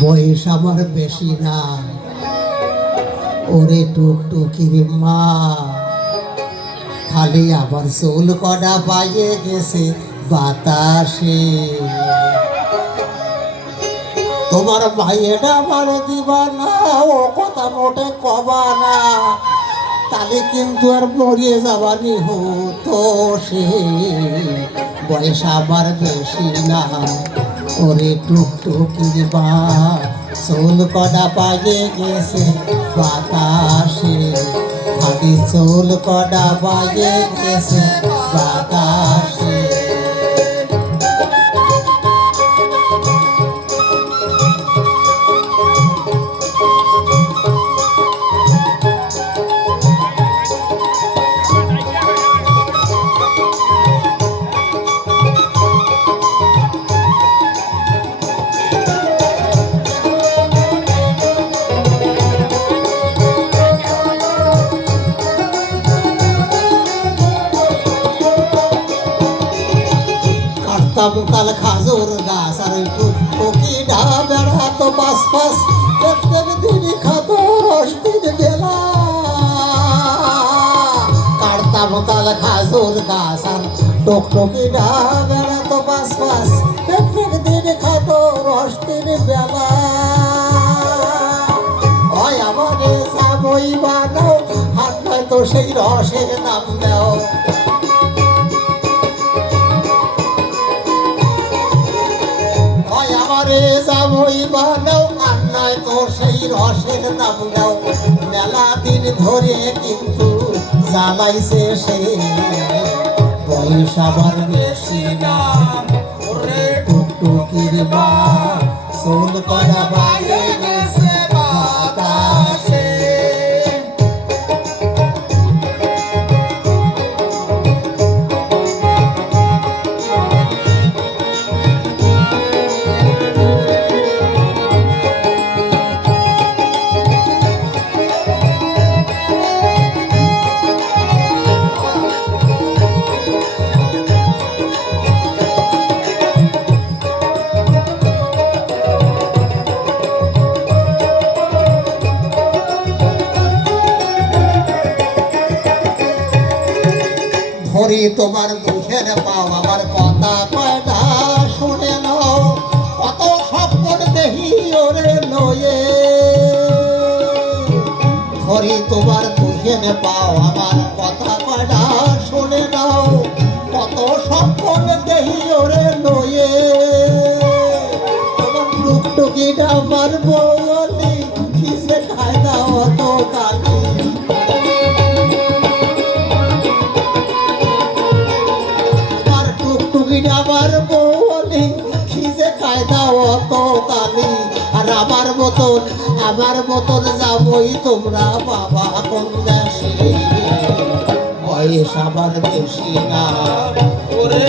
বয়স আমার বেশি না। ওরে টুকটুকির মা, খালি আমার চুল কটা পাইয়ে গেছে বাতাসে। তোমার ভাইয়েটা আমার দিবা না ও কথা মোটে কবা না। তাহলে কিন্তু আর মরিয়ে যাবানি হতো সে। বয়স আমার বেশি না। ওরে টুকটুকির বা চোল কটা পাইয়ে গেছে বাতাসে। হাতে চোল কটা পাইয়ে গেছে বাতাসে। কাটতাম কাল খাজুর গাছ, আর একটু টুকি ডা বেড়াতো পাস পাস প্রত্যেক দিন খাতো রস দিন বেলা। কাটতাম কাল খাজুর গাছ, আর টুক টুকি ডা বেড়াতো পাস পাস প্রত্যেক দিন খাতো রস দিন বেলা। হয় যাবই বানাও, হাত নয়তো সেই রসের নাম দাও। আর নয় তোর সেই রসের নাম দাও মেলা দিন ধরে কিন্তু জ্বালাইছে সে। বয়স আমার বেশি না টুকটুকির মা সোল করা বাইরে ধরি তোমার দুধের পাও, আমার কথা কয়টা শুনে নাও। কত স্বপ্ন দেহি ওরে নয়ে। ধরি তোমার দুধের পাও, আমার কথা কয়টা শুনে নাও। কত স্বপ্ন দেহি ওরে নয়ে। তোমার টুকটুকিটা আমার বলি কিসে খায় না অত কালি। টুকটুকিটা আমার বলি খিজে কায়দা অত তালি আর আমার মতন আমার মতন যাবই তোমরা বাবা কোন দেশে। বয়স আমার বেশি না। ওরে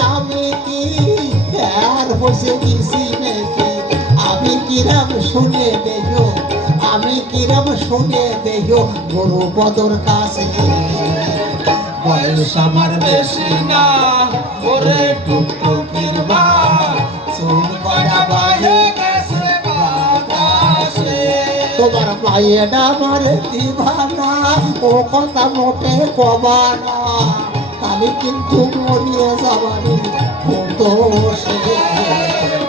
আমি কি আর বসে গেছি নাকি? আমি কিরাম শুনে দেহ? আমি কিরাম শুনে দেহ? গরু বদর কাছে বয়স আমার বেশি না। ওরে টুকটুকির মা, চুল করা বাইরে তোমার মায়ের আমার দিবানা, ও কথা মোটে কবানা। আমি কিন্তু মরিয়া যাবানি কত সুযোগ